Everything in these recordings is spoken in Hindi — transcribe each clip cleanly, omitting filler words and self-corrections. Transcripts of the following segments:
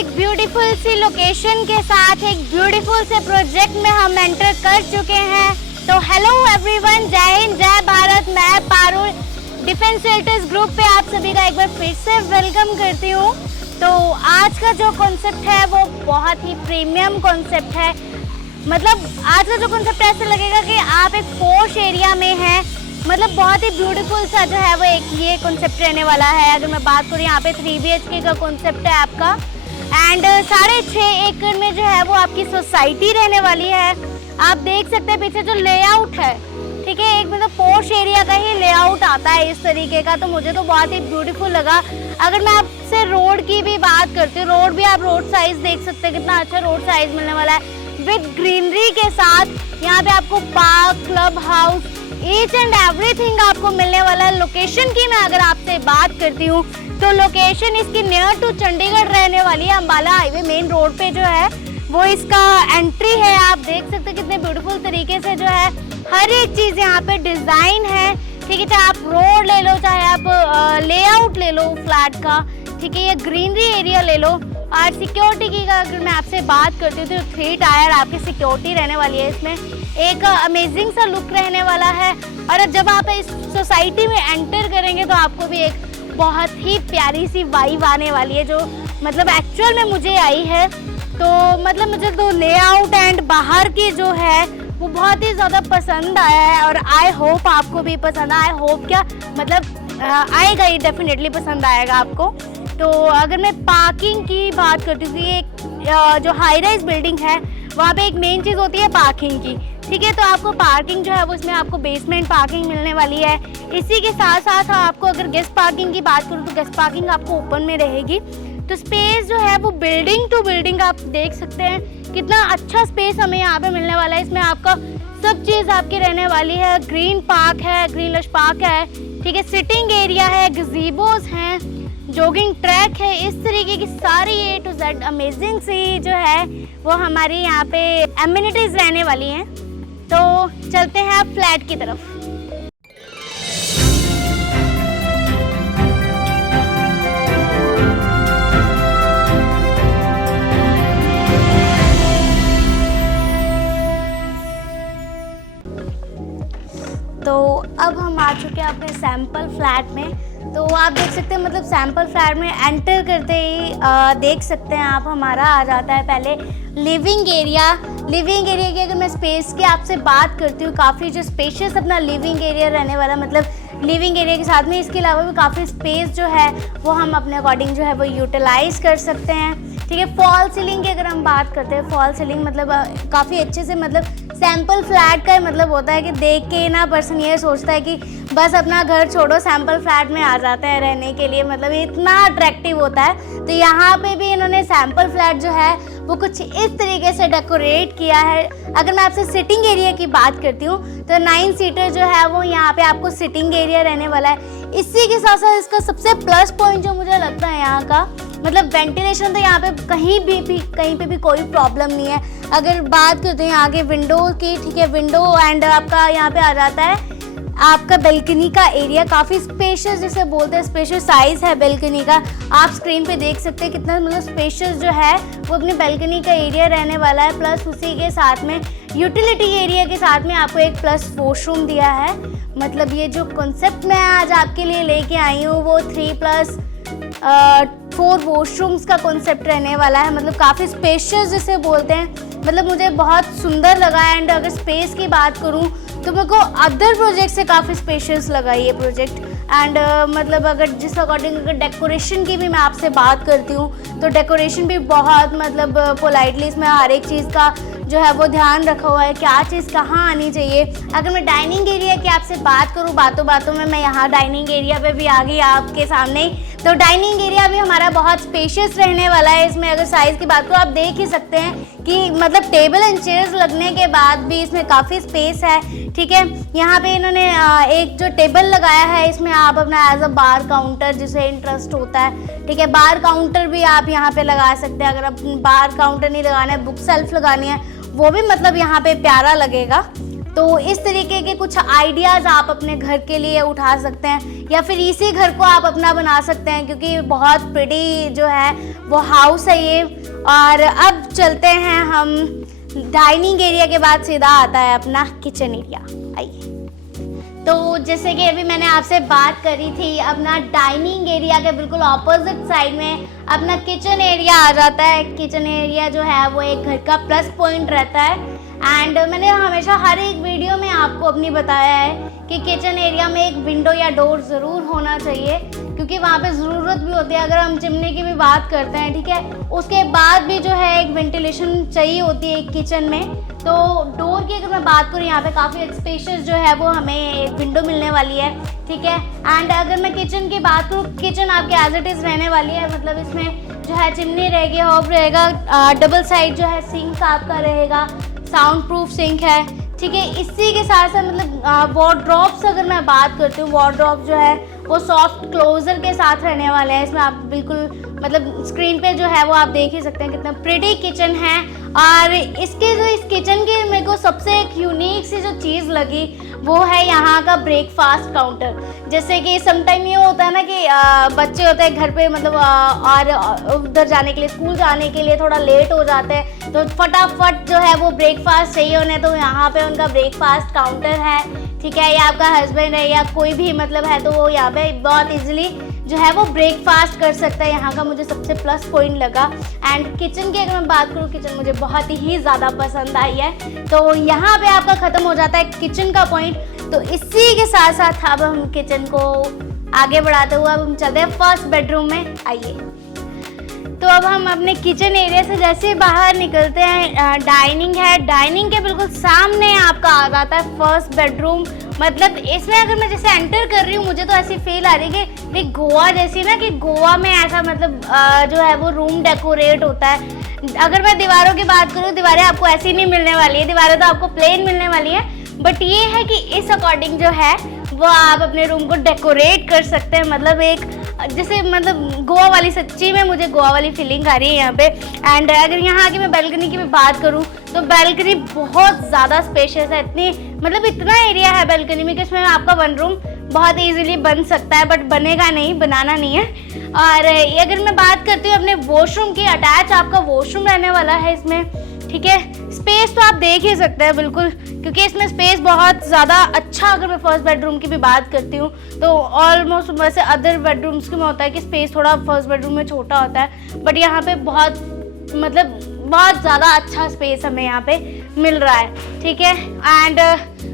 एक ब्यूटीफुल सी लोकेशन के साथ एक ब्यूटीफुल से प्रोजेक्ट में हम एंटर कर चुके हैं। तो हेलो एवरीवन, जय हिंद, जय भारत। मैं पारुल डिफेंस फिल्टर्स ग्रुप पे आप सभी का एक बार फिर से वेलकम करती हूँ। तो आज का जो कॉन्सेप्ट है वो बहुत ही प्रीमियम कॉन्सेप्ट है। मतलब आज का जो कॉन्सेप्ट ऐसा लगेगा कि आप एक पॉश एरिया में हैं। मतलब बहुत ही ब्यूटीफुल सा जो है वो एक ये कॉन्सेप्ट रहने वाला है। अगर मैं बात करूँ, यहाँ पे 3 BHK का कॉन्सेप्ट है आपका एंड 6.5 एकड़ में जो है वो आपकी सोसाइटी रहने वाली है। आप देख सकते हैं पीछे जो लेआउट है, ठीक है, एक मतलब पॉश एरिया का ही लेआउट आता है इस तरीके का। तो मुझे तो बहुत ही ब्यूटीफुल लगा। अगर मैं आपसे रोड की भी बात करती हूँ, रोड भी आप रोड साइज देख सकते हैं, कितना अच्छा रोड साइज मिलने वाला है विद ग्रीनरी के साथ। यहाँ पे आपको park, club house, each and everything आपको मिलने वाला है। लोकेशन की मैं अगर आपसे बात करती हूँ तो लोकेशन इसकी नियर टू चंडीगढ़ रहने वाली है। अंबाला हाईवे मेन रोड पे जो है वो इसका एंट्री है। आप देख सकते हैं कितने ब्यूटीफुल तरीके से जो है हर एक चीज़ यहाँ पे डिज़ाइन है, ठीक है। चाहे आप रोड ले लो, चाहे आप लेआउट ले लो फ्लैट का, ठीक है, ये ग्रीनरी एरिया ले लो। और सिक्योरिटी की अगर मैं आपसे बात करती हूँ तो 3 टायर आपकी सिक्योरिटी रहने वाली है। इसमें एक अमेजिंग सा लुक रहने वाला है। और जब आप इस सोसाइटी में एंटर करेंगे तो आपको भी एक बहुत ही प्यारी सी वाइब आने वाली है, जो मतलब एक्चुअल में मुझे आई है। तो मतलब मुझे तो लेआउट एंड बाहर की जो है वो बहुत ही ज़्यादा पसंद आया है और आई होप आपको भी पसंद आए। होप क्या मतलब आएगा, ये डेफिनेटली पसंद आएगा आपको। तो अगर मैं पार्किंग की बात करती हूँ, एक जो हाई राइज बिल्डिंग है वहाँ पे एक मेन चीज़ होती है पार्किंग की, ठीक है। तो आपको पार्किंग जो है वो इसमें आपको बेसमेंट पार्किंग मिलने वाली है। इसी के साथ साथ आपको अगर गेस्ट पार्किंग की बात करूँ तो गेस्ट पार्किंग आपको ओपन में रहेगी। तो स्पेस जो है वो बिल्डिंग टू बिल्डिंग आप देख सकते हैं कितना अच्छा स्पेस हमें यहाँ पे मिलने वाला है। इसमें आपका सब चीज़ आपकी रहने वाली है। ग्रीन पार्क है, ग्रीन लश पार्क है, ठीक है, सिटिंग एरिया है, गज़ीबोस हैं, जॉगिंग ट्रैक है। इस तरीके की सारी A to Z अमेजिंग सी जो है वो हमारी यहाँ पे एमिनिटीज़ रहने वाली हैं। तो चलते हैं आप फ्लैट की तरफ। तो अब हम आ चुके हैं अपने सैंपल फ्लैट में। तो आप देख सकते हैं मतलब सैंपल फ्लैट में एंटर करते ही देख सकते हैं आप हमारा आ जाता है पहले लिविंग एरिया। लिविंग एरिया की अगर मैं स्पेस की आपसे बात करती हूँ, काफ़ी जो स्पेशियस अपना लिविंग एरिया रहने वाला, मतलब लिविंग एरिया के साथ में इसके अलावा भी काफ़ी स्पेस जो है वो हम अपने अकॉर्डिंग जो है वो यूटिलाइज़ कर सकते हैं, ठीक है। फॉल सीलिंग की अगर हम बात करते हैं, फॉल सीलिंग मतलब काफ़ी अच्छे से, मतलब सैंपल फ्लैट का मतलब होता है कि देख के ना पर्सन ये सोचता है कि बस अपना घर छोड़ो सैंपल फ्लैट में आ जाते हैं रहने के लिए, मतलब इतना अट्रैक्टिव होता है। तो यहाँ पे भी इन्होंने सैंपल फ्लैट जो है वो कुछ इस तरीके से डेकोरेट किया है। अगर मैं आपसे सिटिंग एरिया की बात करती हूँ तो 9 सीटर जो है वो यहाँ पे आपको सिटिंग एरिया रहने वाला है। इसी के साथ साथ इसका सबसे प्लस पॉइंट जो मुझे लगता है यहाँ का, मतलब वेंटिलेशन, तो यहाँ पे कहीं पे भी कोई प्रॉब्लम नहीं है। अगर बात करते हैं आगे विंडो की, ठीक है, विंडो एंड आपका यहाँ पे आ जाता है आपका बेल्कनी का एरिया। काफ़ी स्पेशियस जिसे बोलते हैं, स्पेशियस साइज़ है बेल्कनी का। आप स्क्रीन पे देख सकते हैं कितना मतलब स्पेशियस जो है वो अपनी बेल्कनी का एरिया रहने वाला है। प्लस उसी के साथ में यूटिलिटी एरिया के साथ में आपको एक प्लस वॉशरूम दिया है। मतलब ये जो कॉन्सेप्ट मैं आज आपके लिए लेके आई हूँ वो 3+4 वॉशरूम्स का कॉन्सेप्ट रहने वाला है। मतलब काफ़ी स्पेशियस जिसे बोलते हैं, मतलब मुझे बहुत सुंदर लगा। एंड अगर स्पेस की बात करूं तो मेरे को अदर प्रोजेक्ट से काफ़ी स्पेशियस लगा ये प्रोजेक्ट। एंड मतलब अगर जिस अकॉर्डिंग अगर डेकोरेशन की भी मैं आपसे बात करती हूँ तो डेकोरेशन भी बहुत मतलब पोलाइटली इसमें हर एक चीज़ का जो है वो ध्यान रखा हुआ है, क्या चीज़ कहाँ आनी चाहिए। अगर मैं डाइनिंग एरिया की आपसे बात करूँ, बातों बातों में मैं यहाँ डाइनिंग एरिया पे भी आ गई आपके सामने। तो डाइनिंग एरिया भी हमारा बहुत स्पेशियस रहने वाला है। इसमें अगर साइज़ की बात करो, आप देख ही सकते हैं कि मतलब टेबल एंड चेयर्स लगने के बाद भी इसमें काफ़ी स्पेस है, ठीक है। यहाँ पे इन्होंने एक जो टेबल लगाया है, इसमें आप अपना एज अ बार काउंटर जिसे इंटरेस्ट होता है, ठीक है, बार काउंटर भी आप यहाँ पे लगा सकते हैं। अगर आप बार काउंटर नहीं लगाना है, बुक सेल्फ लगानी है, वो भी मतलब यहाँ पे प्यारा लगेगा। तो इस तरीके के कुछ आइडियाज़ आप अपने घर के लिए उठा सकते हैं, या फिर इसी घर को आप अपना बना सकते हैं, क्योंकि बहुत प्रिटी जो है वो हाउस है ये। और अब चलते हैं हम डाइनिंग एरिया के बाद सीधा आता है अपना किचन एरिया। आइए, तो जैसे कि अभी मैंने आपसे बात करी थी, अपना डाइनिंग एरिया के बिल्कुल ऑपोजिट साइड में अपना किचन एरिया आ जाता है। किचन एरिया जो है वो एक घर का प्लस पॉइंट रहता है। एंड मैंने हमेशा हर एक वीडियो में आपको अपनी बताया है कि किचन एरिया में एक विंडो या डोर ज़रूर होना चाहिए, क्योंकि वहाँ पे ज़रूरत भी होती है। अगर हम चिमनी की भी बात करते हैं, ठीक है, उसके बाद भी जो है एक वेंटिलेशन चाहिए होती है एक किचन में। तो डोर की अगर मैं बात करूँ, यहाँ पे काफ़ी स्पेशियस जो है वो हमें एक विंडो मिलने वाली है, ठीक है। एंड अगर मैं किचन की बात करूँ, किचन आपके एज इट इज़ रहने वाली है, मतलब इसमें जो है चिमनी रहेगी, हॉब रहेगा, डबल साइड जो है सिंक आपका रहेगा, साउंड प्रूफ सिंक है, ठीक है। इसी के साथ साथ मतलब वार्डरोब्स अगर मैं बात करती हूँ, वार्डरोब जो है वो सॉफ्ट क्लोजर के साथ रहने वाले हैं। इसमें आप बिल्कुल मतलब स्क्रीन पे जो है वो आप देख ही सकते हैं कितना प्रिटी किचन है। और इसके जो इस किचन के मेरे को सबसे एक यूनिक सी जो चीज़ लगी वो है यहाँ का ब्रेकफास्ट काउंटर। जैसे कि समटाइम ये होता है ना कि बच्चे होते हैं घर पे, मतलब और उधर जाने के लिए, स्कूल जाने के लिए थोड़ा लेट हो जाते हैं, तो फटाफट जो है वो ब्रेकफास्ट चाहिए उन्हें, तो यहाँ पे उनका ब्रेकफास्ट काउंटर है, ठीक है। या आपका हस्बैंड है या कोई भी मतलब है, तो वो यहाँ पे बहुत इजीली जो है वो ब्रेकफास्ट कर सकता है। यहाँ का मुझे सबसे प्लस पॉइंट लगा। एंड किचन की अगर मैं बात करूँ, किचन मुझे बहुत ही ज़्यादा पसंद आई है। तो यहाँ पे आपका ख़त्म हो जाता है किचन का पॉइंट। तो इसी के साथ साथ अब हम किचन को आगे बढ़ाते हुए अब हम चलते हैं फर्स्ट बेडरूम में। आइए, तो अब हम अपने किचन एरिया से जैसे बाहर निकलते हैं, डाइनिंग है, डाइनिंग के बिल्कुल सामने आपका आ जाता है फर्स्ट बेडरूम। मतलब इसमें अगर मैं जैसे एंटर कर रही हूँ, मुझे तो ऐसी फील आ रही है कि गोवा जैसी ना, कि गोवा में ऐसा मतलब जो है वो रूम डेकोरेट होता है। अगर मैं दीवारों की बात करूँ, दीवारें आपको ऐसी नहीं मिलने वाली है, दीवारें तो आपको प्लेन मिलने वाली है, बट ये है कि इस अकॉर्डिंग जो है वो आप अपने रूम को डेकोरेट कर सकते हैं। मतलब एक जैसे मतलब गोवा वाली, सच्ची में मुझे गोवा वाली फीलिंग आ रही है यहाँ पे। एंड अगर यहाँ की मैं बैल्कनी की भी बात करूँ, तो बैल्कनी बहुत ज़्यादा स्पेशियस है। मतलब इतना एरिया है बैल्कनी में कि इसमें आपका वन रूम बहुत इजीली बन सकता है, बट बनेगा नहीं, बनाना नहीं है। और अगर मैं बात करती हूँ अपने वॉशरूम की, अटैच आपका वॉशरूम रहने वाला है इसमें, ठीक है। स्पेस तो आप देख ही सकते हैं बिल्कुल, क्योंकि इसमें स्पेस बहुत ज़्यादा अच्छा। अगर मैं फर्स्ट बेडरूम की भी बात करती हूँ, तो ऑलमोस्ट वैसे अदर बेडरूम्स में होता है कि स्पेस थोड़ा फर्स्ट बेडरूम में छोटा होता है, बट यहाँ पे बहुत बहुत ज़्यादा अच्छा स्पेस हमें यहाँ पे मिल रहा है, ठीक है। एंड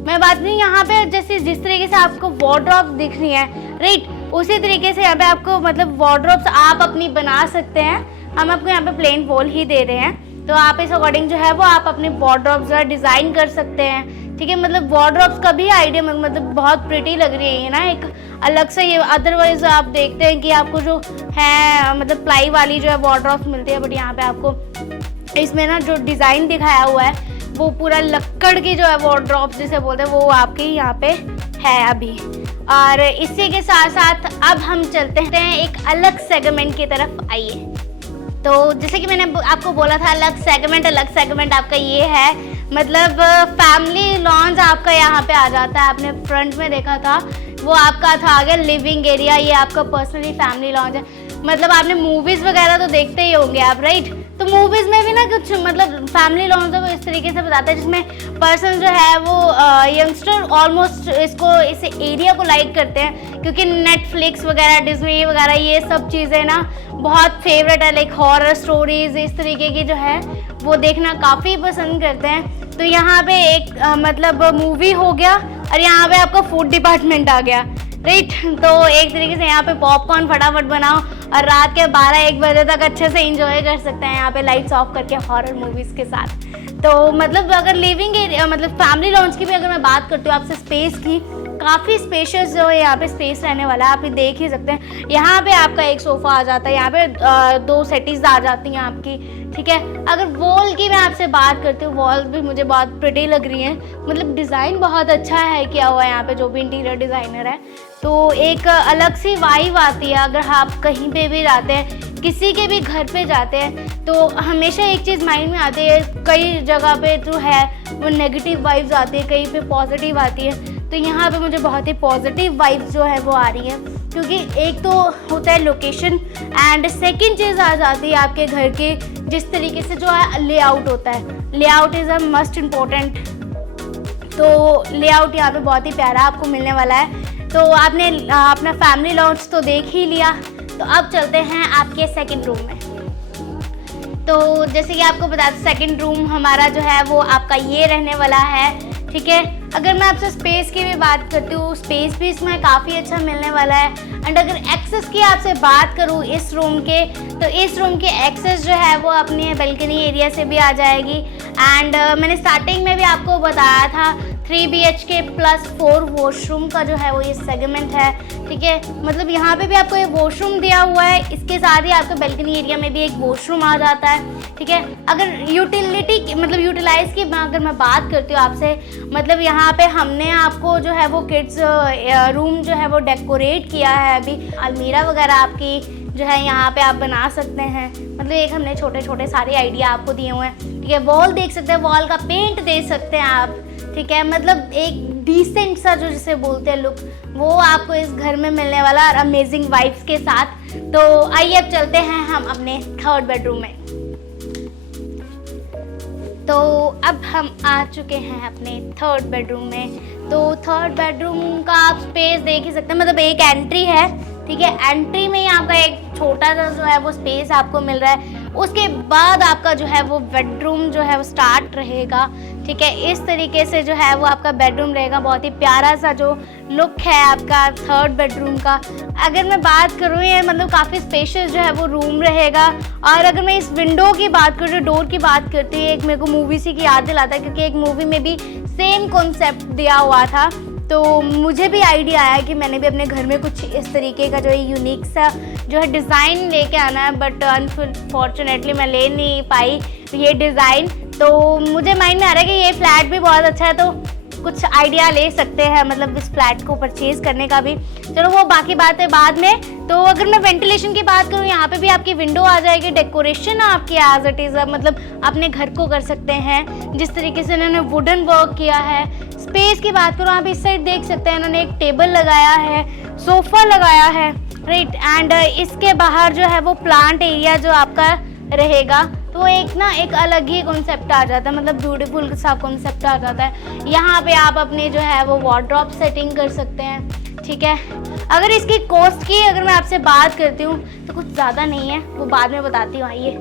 मैं बात नहीं, यहाँ पे जैसे जिस तरीके से आपको वार्डरोब दिख रही है, राइट, उसी तरीके से यहाँ पे आपको मतलब वार्डरोब्स आप अपनी बना सकते हैं। हम आपको यहाँ पे प्लेन वॉल ही दे रहे हैं, तो आप इस अकॉर्डिंग जो है वो आप अपने वार्डरोब्स डिज़ाइन कर सकते हैं, ठीक है। मतलब वार्डरोब्स का भी आइडिया मतलब बहुत प्रिटी लग रही है ना, एक अलग से ये। अदरवाइज आप देखते हैं कि आपको जो है मतलब प्लाई वाली जो है वार्डरोब्स मिलती है, बट यहाँ पे आपको इसमें ना जो डिज़ाइन दिखाया हुआ है वो पूरा लक्कड़ की जो है वार्डरोब्स जिसे बोलते हैं, वो आपके यहाँ पे है अभी। और इसी के साथ साथ अब हम चलते हैं एक अलग सेगमेंट की तरफ। आइए, तो जैसे कि मैंने आपको बोला था, अलग सेगमेंट आपका ये है, मतलब फैमिली लॉन्ज आपका यहाँ पे आ जाता है। आपने फ्रंट में देखा था वो आपका था आगे लिविंग एरिया, ये आपका पर्सनली फैमिली लॉन्ज है। मतलब आपने मूवीज़ वगैरह तो देखते ही होंगे आप, राइट। तो मूवीज़ में भी ना कुछ मतलब फैमिली लॉन्ज है वो इस तरीके से बताते हैं, जिसमें पर्सन जो है वो यंगस्टर ऑलमोस्ट इस एरिया को लाइक करते हैं, क्योंकि नेटफ्लिक्स वगैरह, डिज्नी वगैरह ये सब चीज़ें ना बहुत फेवरेट है। लाइक हॉरर स्टोरीज इस तरीके की जो है वो देखना काफ़ी पसंद करते हैं। तो यहाँ पे एक मतलब मूवी हो गया, और यहाँ पे आपका फूड डिपार्टमेंट आ गया, राइट। तो एक तरीके से यहाँ पे पॉपकॉर्न फटाफट बनाओ और रात के 12-1 बजे तक अच्छे से एंजॉय कर सकते हैं यहाँ पे लाइट्स ऑफ करके हॉरर मूवीज़ के साथ। तो मतलब अगर लिविंग एरिया मतलब फैमिली लॉन्ज की भी अगर मैं बात करती हूँ आपसे स्पेस की, काफ़ी स्पेशियस जो है यहाँ पे स्पेस रहने वाला है, आप ये देख ही सकते हैं। यहाँ पे आपका एक सोफ़ा आ जाता है, यहाँ पे 2 सेटीज आ जाती हैं आपकी, ठीक है। अगर वॉल की मैं आपसे बात करती हूँ, वॉल भी मुझे बहुत प्रिटी लग रही है, मतलब डिज़ाइन बहुत अच्छा है किया हुआ है यहाँ पे जो भी इंटीरियर डिज़ाइनर है। तो एक अलग सी वाइब आती है अगर आप कहीं पे भी जाते हैं, किसी के भी घर पे जाते हैं, तो हमेशा एक चीज़ माइंड में आती है, कई जगह पे जो है वो नेगेटिव वाइब्स आती है, कहीं पे पॉजिटिव आती है। तो यहाँ पे मुझे बहुत ही पॉजिटिव वाइब्स जो है वो आ रही है, क्योंकि एक तो होता है लोकेशन एंड सेकंड चीज़ आ जाती है आपके घर के जिस तरीके से जो है लेआउट होता है। Layout is a must important. तो लेआउट यहाँ पे बहुत ही प्यारा आपको मिलने वाला है। तो आपने अपना फैमिली लॉन्च तो देख ही लिया, तो अब चलते हैं आपके सेकंड रूम में। तो जैसे कि आपको बता दें, सेकंड रूम हमारा जो है वो आपका ये रहने वाला है, ठीक है। अगर मैं आपसे स्पेस की भी बात करती हूँ, स्पेस भी इसमें काफ़ी अच्छा मिलने वाला है। एंड अगर एक्सेस की आपसे बात करूँ इस रूम के, तो इस रूम के एक्सेस जो है वो अपने बालकनी एरिया से भी आ जाएगी। एंड मैंने स्टार्टिंग में भी आपको बताया था 3 BHK प्लस 4 वॉशरूम का जो है वो ये सेगमेंट है, ठीक है। मतलब यहाँ पे भी आपको ये वॉशरूम दिया हुआ है, इसके साथ ही आपके बालकनी एरिया में भी एक वॉशरूम आ जाता है, ठीक है। अगर यूटिलिटी मतलब यूटिलाइज की अगर मैं बात करती हूँ आपसे, मतलब यहाँ पे हमने आपको जो है वो किड्स रूम जो है वो डेकोरेट किया है। अभी अलमीरा वगैरह आपकी जो है यहाँ पे आप बना सकते हैं, मतलब एक हमने छोटे छोटे सारे आइडिया आपको दिए हुए हैं, ठीक है। वॉल देख सकते हैं, वॉल का पेंट दे सकते हैं आप, ठीक है। मतलब एक डिसेंट सा जो जिसे बोलते हैं लुक, वो आपको इस घर में मिलने वाला और अमेजिंग वाइब्स के साथ। तो आइए अब चलते हैं हम अपने थर्ड बेडरूम में। तो अब हम आ चुके हैं अपने थर्ड बेडरूम में। तो थर्ड बेडरूम का आप स्पेस देख ही सकते हैं, मतलब एक एंट्री है, ठीक है। एंट्री में ही आपका एक छोटा सा जो है वो स्पेस आपको मिल रहा है। उसके बाद आपका जो है वो बेडरूम जो है वो स्टार्ट रहेगा, ठीक है। इस तरीके से जो है वो आपका बेडरूम रहेगा, बहुत ही प्यारा सा जो लुक है आपका थर्ड बेडरूम का। अगर मैं बात करूँ, ये मतलब काफ़ी स्पेशियस जो है वो रूम रहेगा। और अगर मैं इस विंडो की बात करूँ, डोर की बात करती है, एक मेरे को मूवी सी की याद दिलाता है, क्योंकि एक मूवी में भी सेम कॉन्सेप्ट दिया हुआ था। तो मुझे भी आइडिया आया कि मैंने भी अपने घर में कुछ इस तरीके का जो है यूनिक सा जो है डिज़ाइन लेके आना है, बट अनफॉर्चुनेटली मैं ले नहीं पाई ये डिज़ाइन। तो मुझे माइंड में आ रहा है कि ये फ्लैट भी बहुत अच्छा है, तो कुछ आइडिया ले सकते हैं मतलब इस फ्लैट को परचेज़ करने का भी। चलो वो बाकी बात है बाद में। तो अगर मैं वेंटिलेशन की बात करूँ, यहाँ पे भी आपकी विंडो आ जाएगी, डेकोरेशन आपकी एज इट इज़ मतलब अपने घर को कर सकते हैं जिस तरीके से इन्होंने वुडन वर्क किया है। स्पेस की बात करूँ, आप इस साइड देख सकते हैं, इन्होंने एक टेबल लगाया है, सोफ़ा लगाया है, राइट। एंड इसके बाहर जो है वो प्लांट एरिया जो आपका रहेगा, तो एक अलग ही कॉन्सेप्ट आ जाता है, मतलब ब्यूटीफुल सा कॉन्सेप्ट आ जाता है। यहाँ पे आप अपने जो है वो वार्डरोब सेटिंग कर सकते हैं, ठीक है। अगर इसकी कॉस्ट की अगर मैं आपसे बात करती हूँ तो कुछ ज़्यादा नहीं है, वो बाद में बताती हूँ। आइए,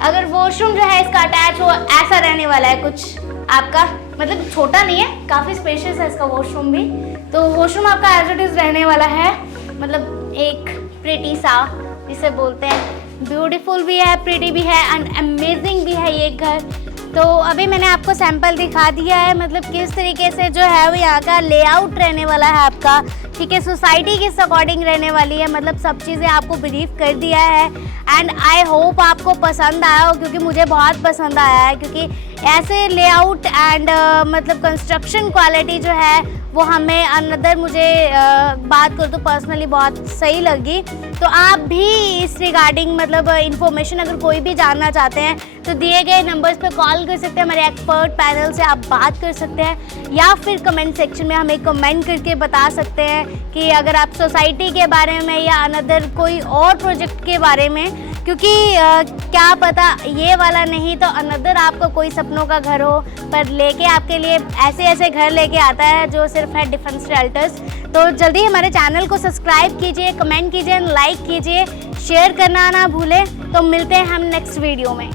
अगर वॉशरूम जो है इसका अटैच हो ऐसा रहने वाला है कुछ आपका, मतलब छोटा नहीं है, काफ़ी स्पेशियस है इसका वॉशरूम भी। तो वॉशरूम आपका एज इट इज़ रहने वाला है, मतलब एक प्रिटी सा जिसे बोलते हैं, ब्यूटीफुल भी है, प्रिटी भी है एंड अमेजिंग भी है ये घर। तो अभी मैंने आपको सैंपल दिखा दिया है, मतलब किस तरीके से जो है वो यहाँ का लेआउट रहने वाला है आपका, ठीक है। सोसाइटी किस अकॉर्डिंग रहने वाली है, मतलब सब चीज़ें आपको ब्रीफ कर दिया है। एंड आई होप आपको पसंद आया हो, क्योंकि मुझे बहुत पसंद आया है, क्योंकि ऐसे लेआउट एंड मतलब कंस्ट्रक्शन क्वालिटी जो है वो हमें अनदर मुझे बात करूँ तो पर्सनली बहुत सही लगी। तो आप भी इस रिगार्डिंग मतलब इन्फॉर्मेशन अगर कोई भी जानना चाहते हैं तो दिए गए नंबर्स पे कॉल कर सकते हैं, हमारे एक्सपर्ट पैनल से आप बात कर सकते हैं, या फिर कमेंट सेक्शन में हमें कमेंट करके बता सकते हैं कि अगर आप सोसाइटी के बारे में या अनदर कोई और प्रोजेक्ट के बारे में, क्योंकि क्या पता ये वाला नहीं तो अनदर आपका कोई सपनों का घर हो, पर लेके आपके लिए ऐसे ऐसे घर लेके आता है जो सिर्फ है डिफेंस शेल्टर्स। तो जल्दी हमारे चैनल को सब्सक्राइब कीजिए, कमेंट कीजिए, लाइक कीजिए, शेयर करना ना भूलें। तो मिलते हैं हम नेक्स्ट वीडियो में।